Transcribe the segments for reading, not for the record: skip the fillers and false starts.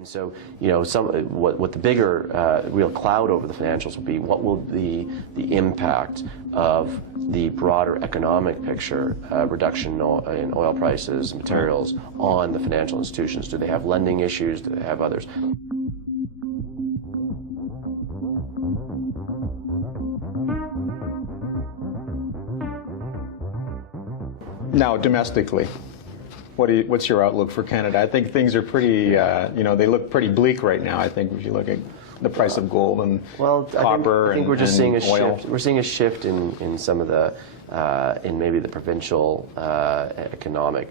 And so, what the bigger real cloud over the financials will be, what will the impact of the broader economic picture, reduction in oil prices, materials, on the financial institutions? Do they have lending issues? Do they have others? Now, domestically, what's your outlook for Canada? I think things are pretty, they look pretty bleak right now. I think if you look at the price of gold and copper, I think we're just seeing a oil. shift. We're seeing a shift in some of the in maybe the provincial economic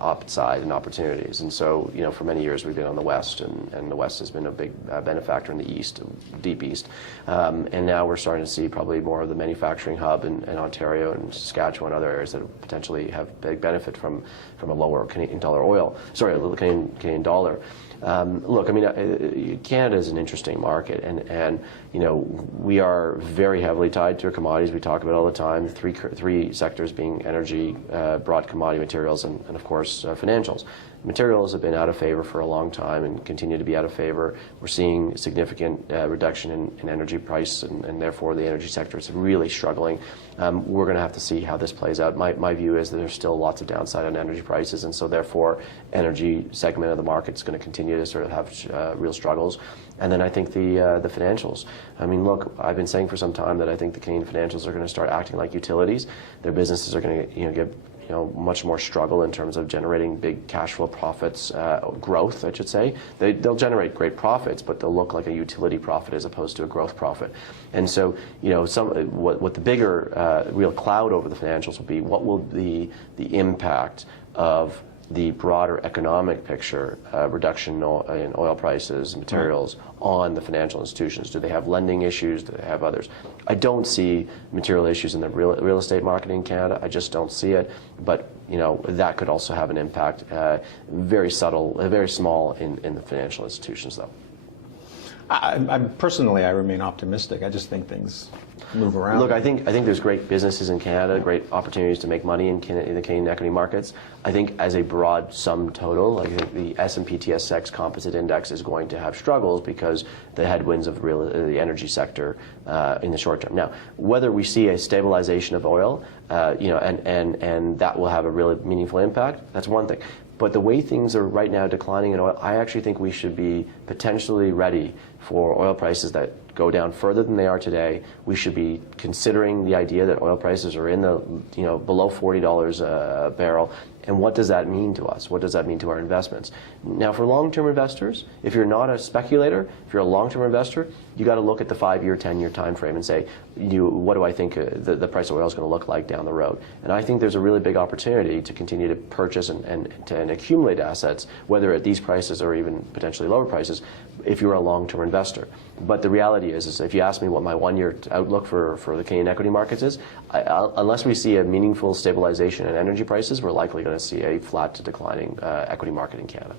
upside and opportunities. And so, for many years we've been on the West, and the West has been a big benefactor in the East, deep East. And now we're starting to see probably more of the manufacturing hub in Ontario and Saskatchewan, other areas that potentially have big benefit from a lower Canadian dollar. Look, I mean, Canada is an interesting market, and we are very heavily tied to our commodities. We talk about it all the time. Three sectors being energy, broad commodity materials, and of course financials. Materials have been out of favor for a long time and continue to be out of favor. We're seeing significant reduction in energy price, and therefore the energy sector is really struggling. We're going to have to see how this plays out. My view is that there's still lots of downside on energy prices, and so therefore energy segment of the market is going to continue to sort of have real struggles. And then I think the financials. I mean, look, I've been saying for some time that I think the Canadian financials are going to start acting like utilities. Their businesses are going to get much more struggle in terms of generating big cash flow profits, growth, I should say. They'll generate great profits, but they'll look like a utility profit as opposed to a growth profit. And so, what the bigger real cloud over the financials will be, what will the impact of the broader economic picture, reduction in oil prices, materials, on the financial institutions? Do they have lending issues? Do they have others? I don't see material issues in the real estate market in Canada. I just don't see it. But that could also have an impact, very subtle, very small in the financial institutions, though. Personally, I remain optimistic. I just think things move around. Look, I think there's great businesses in Canada, great opportunities to make money in the Canadian equity markets. I think as a broad sum total, I think the S&P TSX Composite Index is going to have struggles because the headwinds of the energy sector in the short term. Now, whether we see a stabilization of oil, and that will have a really meaningful impact, that's one thing. But the way things are right now declining in oil, I actually think we should be potentially ready for oil prices that go down further than they are today. We should be considering the idea that oil prices are in the below $40 a barrel. And what does that mean to us? What does that mean to our investments? Now, for long-term investors, if you're not a speculator, if you're a long-term investor, you got to look at the 5-year, 10-year time frame and say, what do I think the price of oil is going to look like down the road? And I think there's a really big opportunity to continue to purchase and accumulate assets, whether at these prices or even potentially lower prices, if you're a long-term investor. But the reality is if you ask me what my 1-year outlook for the Canadian equity markets is, unless we see a meaningful stabilization in energy prices, we're likely going to see a flat to declining equity market in Canada.